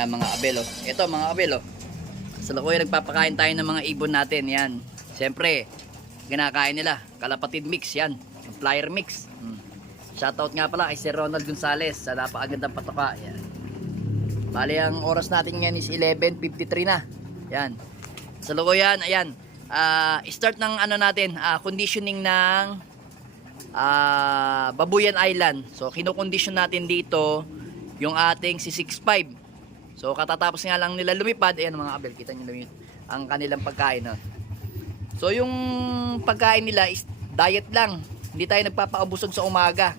Yan mga kabel oh. Ito mga kabel oh. Sa Lukuyan nagpapakain tayo ng mga ibon natin. Yan. Siyempre, kinakain nila. Kalapatid mix yan. Flyer mix. Shoutout nga pala kay Sir Ronald Gonzales sa napakagandang patoka. Yan. Bali ang oras natin ngayon is 11:53 na. Yan. Sa Lukuyan, ayan. Start ng ano natin, conditioning ng Babuyan Island. So kinokondisyon natin dito yung ating si 65. So katatapos nga lang nila lumipad. Ayan mga kabel, kita nyo lumipad ang kanilang pagkain. No? So yung pagkain nila is diet lang. Hindi tayo nagpapaubusog sa umaga.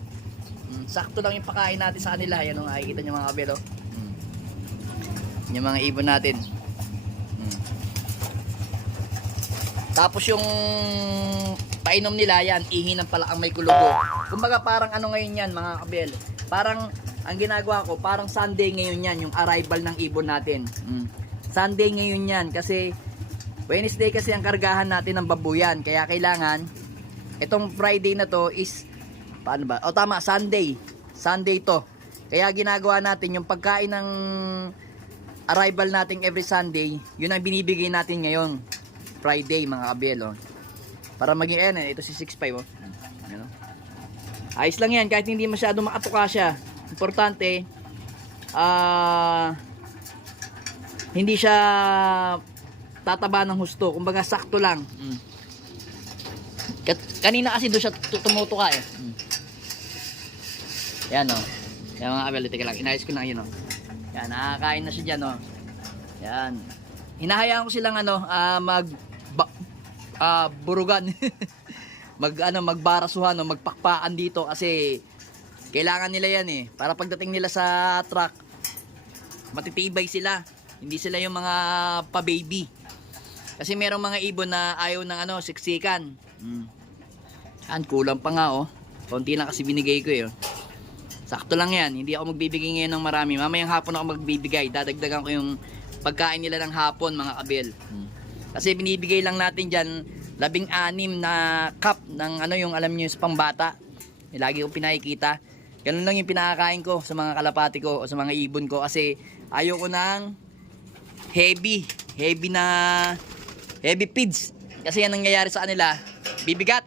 Sakto lang yung pagkain natin sa kanila. Ayan o, nakikita nyo mga kabel. Oh. Yung mga ibon natin. Tapos yung painom nila yan, ihi ng pala ang may kulugo. Kumbaga parang ano ngayon yan mga kabel. Parang ang ginagawa ko, parang Sunday ngayon yan, yung arrival ng ibon natin. Sunday ngayon yan kasi Wednesday kasi ang kargahan natin ng babuyan. Kaya kailangan, itong Friday na to is, paano ba? O tama, Sunday. Sunday to. Kaya ginagawa natin yung pagkain ng arrival natin every Sunday, yun ang binibigay natin ngayon. Friday mga kabel oh. Para maging ito si 65 oh. Ayan, oh. Ayos lang yan kahit hindi masyado makatuka siya. Importante hindi siya tataba ng husto. Kumbaga sakto lang. Kanina kasi doon siya tumutuka eh. Yan oh. Yan mga kabel, teka lang. Inayos ko na yun oh. Yan, nakakain na siya dyan oh. Yan. Hinahayaan ko silang burugan. Magbarasuhan o magpakpaan dito kasi kailangan nila yan eh. Para pagdating nila sa truck, matitibay sila. Hindi sila yung mga pa-baby. Kasi merong mga ibon na ayaw ng siksikan. Kulang pa nga oh. Konti lang kasi binigay ko eh. Oh. Sakto lang yan. Hindi ako magbibigay ngayon ng marami. Mamayang hapon ako magbibigay. Dadagdagan ko yung pagkain nila ng hapon mga kabel. Kasi binibigay lang natin dyan 16 na cup ng yung alam nyo sa pambata. Lagi kong pinakikita. Ganun lang yung pinakakain ko sa mga kalapati ko o sa mga ibon ko kasi ayoko ng heavy feeds. Kasi yan ang nangyayari sa kanila. Bibigat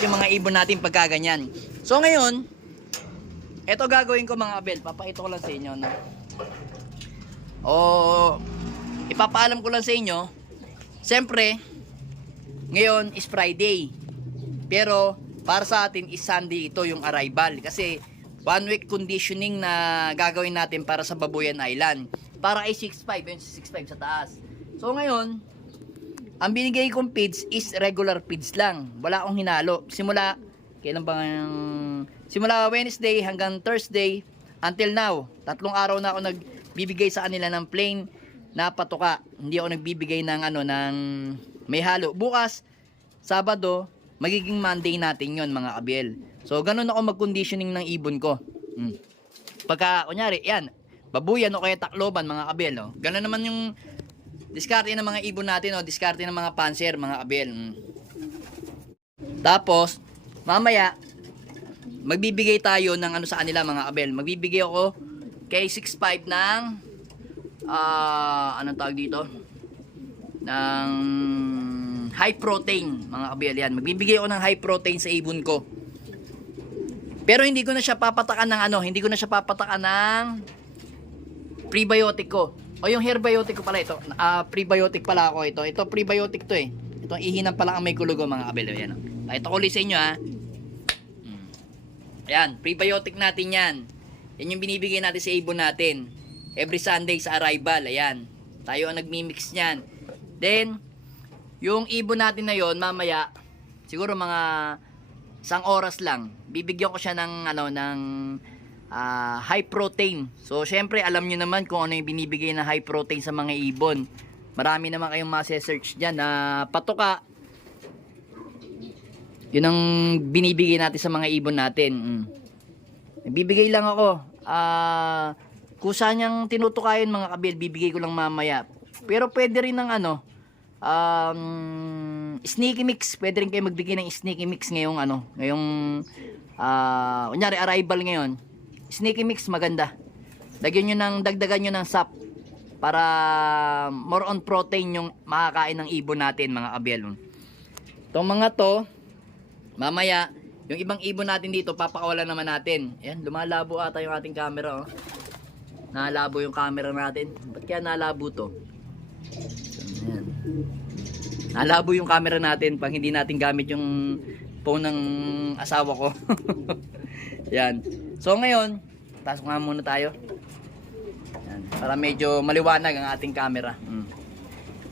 yung mga ibon natin pagka ganyan. So ngayon, eto gagawin ko mga kabel. Papakita ko lang sa inyo no? Ipapaalam ko lang sa inyo. Siyempre ngayon is Friday. Pero para sa atin is Sunday ito yung arrival. Kasi 1 week conditioning na gagawin natin para sa Babuyan Island. Para ay 6'5", yun 6'5" sa taas. So ngayon, ang binigay kong feeds is regular feeds lang. Wala akong hinalo. Simula Wednesday hanggang Thursday until now. 3 araw na ako nagbibigay sa kanila ng plain na patuka. Hindi ako nagbibigay ng ng may halo. Bukas, Sabado, magiging Monday natin yon mga kabel. So, ganun ako mag-conditioning ng ibon ko. Pagka, kunyari, yan, babuyan o kaya takloban mga kabel. No? Ganun naman yung diskarte ng mga ibon natin o diskarte ng mga panser mga kabel. Tapos, mamaya, magbibigay tayo ng sa kanila mga kabel. Magbibigay ako kay 6'5" ng anong tawag dito? Ng high protein mga kabel yan. Magbibigay ako ng high protein sa ibon ko. Pero hindi ko na siya papatakan ng prebiotic ko. O yung herbiotic ko pala ito. Prebiotic pala ako ito. Ito prebiotic to eh. Itong ihinan pala ang may kulugo mga kabel. Yan. Ito ko ulit sa inyo ha. Ayan, prebiotic natin yan. Yan yung binibigay natin sa ibon natin. Every Sunday sa arrival. Ayan. Tayo ang nagmi-mix niyan. Then, yung ibon natin na yon mamaya, siguro mga 1 oras lang, bibigyan ko siya ng high protein. So, syempre, alam nyo naman kung ano yung binibigay na high protein sa mga ibon. Marami naman kayong mase-search dyan na patuka. Yun ang binibigay natin sa mga ibon natin. Bibigay lang ako. Kung saan yung tinutukayan mga kabel, bibigay ko lang mamaya. Pero pwede rin ng sneaky mix. Pwede rin kayo magbigay ng sneaky mix ngayong kunyari arrival ngayon. Sneaky mix maganda. Dagdagan nyo ng sap para more on protein yung makakain ng ibon natin, mga kabel. Itong mga to, mamaya, yung ibang ibon natin dito, papakawalan naman natin. Ayan, lumalabo ata yung ating camera, oh. Nalabo yung camera natin. Ba't kaya nalabo to? Ayan. Nalabo yung camera natin pag hindi natin gamit yung phone ng asawa ko. Yan. So ngayon, tasok nga muna tayo. Yan. Para medyo maliwanag ang ating camera.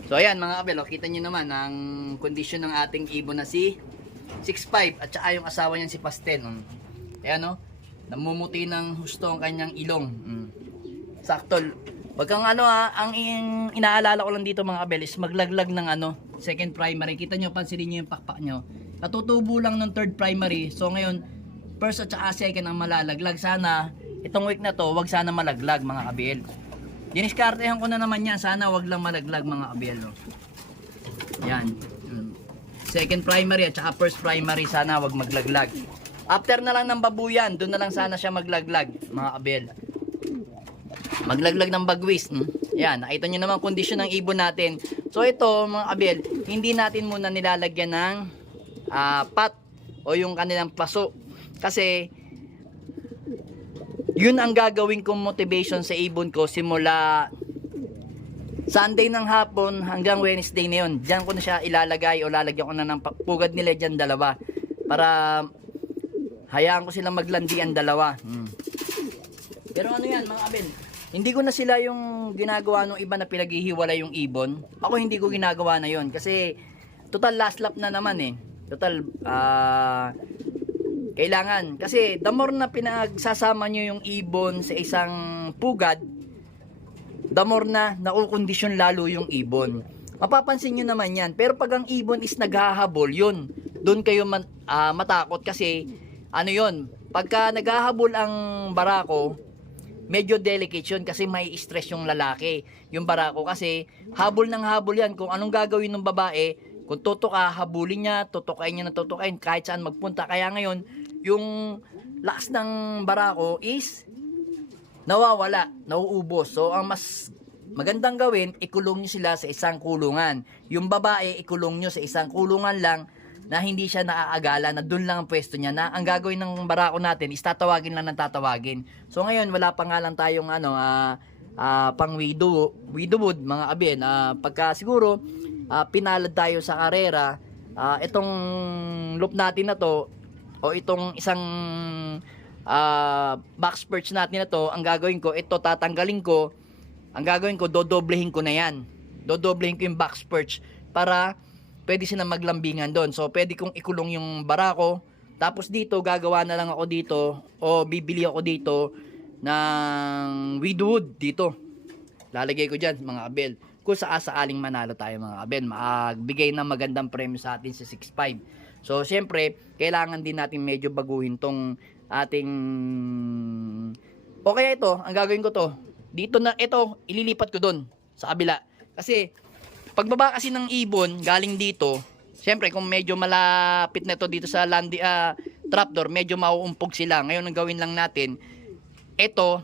So ayan mga kabel, kita nyo naman ang kondisyon ng ating ibon na si 6'5" at saka yung asawa niyan si Pastel. Ayan o, namumuti ng husto ang kanyang ilong. Sakto. Wag kang ang inaalala ko lang dito mga kabel is maglaglag ng second primary. Kita nyo, pansinin nyo yung pakpak nyo. Katutubo lang ng third primary. So ngayon, first at saka second ang malalaglag. Sana, itong week na to, wag sana malaglag mga kabel. Diniskartehan ko na naman yan. Sana wag lang malaglag mga kabel. No? Yan. Second primary at saka first primary, sana wag maglaglag. After na lang ng babuyan, doon na lang sana siya maglaglag mga kabel. Maglaglag ng bagwis. Yan, nakita nyo naman kondisyon ng ibon natin. So ito mga kabel, hindi natin muna nilalagyan ng pat o yung kanilang paso. Kasi yun ang gagawin kong motivation sa ibon ko simula Sunday ng hapon hanggang Wednesday na yun. Diyan ko na siya ilalagay o lalagyan ko na ng pugad nila dyan dalawa. Para hayaan ko silang maglandian dalawa. Pero ano yan mga kabel, hindi ko na sila yung ginagawa nung iba na pinaghihiwalay yung ibon. Ako hindi ko ginagawa na yon kasi total last lap na naman eh. Total kailangan. Kasi the more na pinagsasama nyo yung ibon sa isang pugad, the more na nakukondisyon lalo yung ibon. Mapapansin nyo naman yan. Pero pag ang ibon is naghahabol, yun. Doon kayo matakot kasi ano yun. Pagka naghahabol ang barako, medyo delicate yun kasi may stress yung lalaki. Yung barako kasi habol ng habol yan. Kung anong gagawin ng babae, kung tutuka, habulin niya, tutukain niya na tutukain kahit saan magpunta. Kaya ngayon, yung lakas ng barako is nawawala, nauubos. So, ang mas magandang gawin, ikulong nyo sila sa isang kulungan. Yung babae, ikulong nyo sa isang kulungan lang na hindi siya naaagala, na doon lang ang pwesto niya, na ang gagawin ng barako natin is tatawagin lang ng tatawagin. So ngayon wala pa nga lang tayong pang widowwood mga kabel. Pagka siguro pinalad tayo sa karera, itong loop natin na to o itong isang box perch natin na to, ang gagawin ko, ito tatanggalin ko, ang gagawin ko, dodoblehin ko na yan. Dodoblehin ko yung box perch para pwede sila maglambingan doon. So, pwede kong ikulong yung barako. Tapos dito, gagawa na lang ako dito o bibili ako dito ng widowwood dito. Lalagay ko dyan, mga kabel. Kung saaling manalo tayo, mga kabel. Magbigay ng magandang premyo sa atin sa 6'5". So, syempre, kailangan din natin medyo baguhin tong ating... O kaya ito, ang gagawin ko to. Dito na, ito, ililipat ko doon sa kabila. Kasi... pagbaba kasi ng ibon galing dito, syempre kung medyo malapit na to dito sa trapdoor, medyo mauumpog sila. Ngayon ang gawin lang natin, ito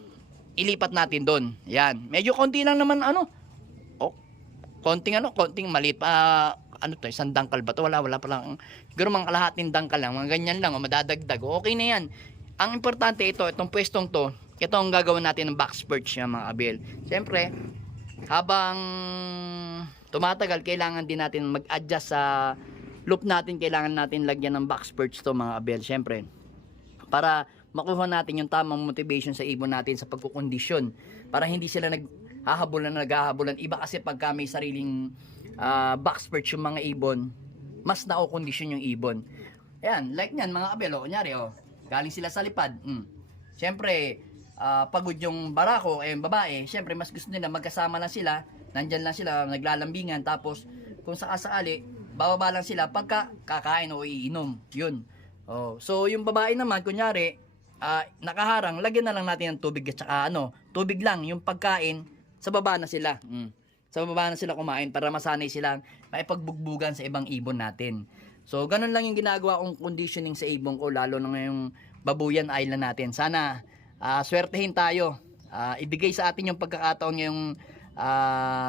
ilipat natin doon. Yan. Medyo konti lang naman konting maliit pa isang dangkal ba to? Wala pa lang. Siguro mga kalahating dangkal lang, mga ganyan lang, madadagdag. Okay na yan. Ang importante itong pwestong to, ito ang gagawin natin ng box perch mga kabel. Syempre, habang tumatagal, kailangan din natin mag-adjust sa loop natin. Kailangan natin lagyan ng box perch to mga kabel, syempre, para makuha natin yung tamang motivation sa ibon natin sa pagkukondisyon, para hindi sila naghahabulan. Iba kasi pagka may sariling box perch yung mga ibon, mas nakukondisyon yung ibon. Ayan, like nyan mga kabel, kunyari galing sila sa lipad, syempre pagod yung barako, yung babae, syempre mas gusto nila magkasama lang sila, nandyan lang sila, naglalambingan, tapos kung sakasakali, bababa lang sila pagka kakain o iinom, yun. So yung babae naman, kunyari, nakaharang, lagyan na lang natin ng tubig at saka tubig lang, yung pagkain, sa baba na sila. Sa baba na sila kumain para masanay silang maipagbugbugan sa ibang ibon natin. So ganun lang yung ginagawa kong conditioning sa ibon ko, lalo na ngayong Babuyan Island natin. Sana swertehin tayo ibigay sa atin yung pagkakataon ngayong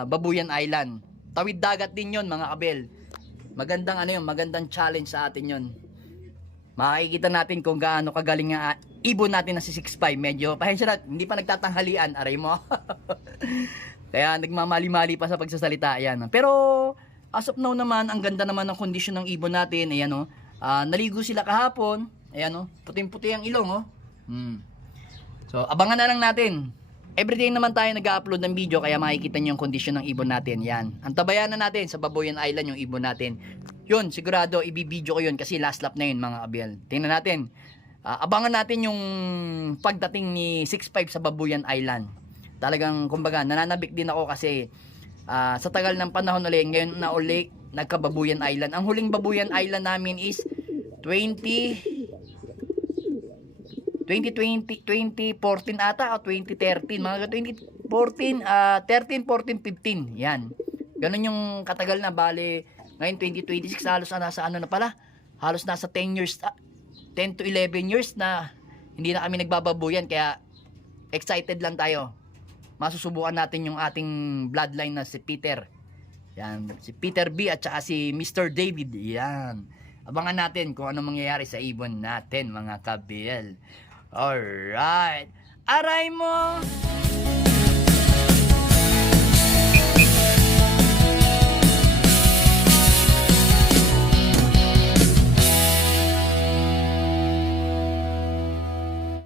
Babuyan Island. Tawid dagat din yon mga kabel. Magandang ano yun, magandang challenge sa atin yon. Makikita natin kung gaano kagaling nga ibon natin na si 6'5". Medyo, pasensya na, hindi pa nagtatanghalian, aray mo. Kaya nagmamali-mali pa sa pagsasalita, ayan. Pero, as of now naman, ang ganda naman ng kondisyon ng ibon natin, ayan o. Naligo sila kahapon, ayan o, puting-puti ang ilong o. So, abangan na lang natin. Everyday naman tayo nag-upload ng video, kaya makikita nyo yung kondisyon ng ibon natin, yan. Antabayan na natin sa Babuyan Island yung ibon natin. Yun, sigurado, ibibideo ko yun kasi last lap na yun mga kabel. Tingnan natin. Abangan natin yung pagdating ni 6'5" sa Babuyan Island. Talagang, kumbaga, nananabik din ako kasi sa tagal ng panahon ulit, ngayon na ulit, nagka-Babuyan Island. Ang huling Babuyan Island namin is 2014 ata o 2013. Mga 2014, 13, 14, 15. Yan. Ganun yung katagal na, bale. Ngayon 2026 halos nasa ano na pala, halos nasa 10 years, 10 to 11 years na hindi na kami nagbababuyan, kaya excited lang tayo. Masusubukan natin yung ating bloodline na si Peter. Yan, si Peter B at saka si Mr. David. Yan. Abangan natin kung ano mangyayari sa ibon natin mga kabel. Alright. Aray mo!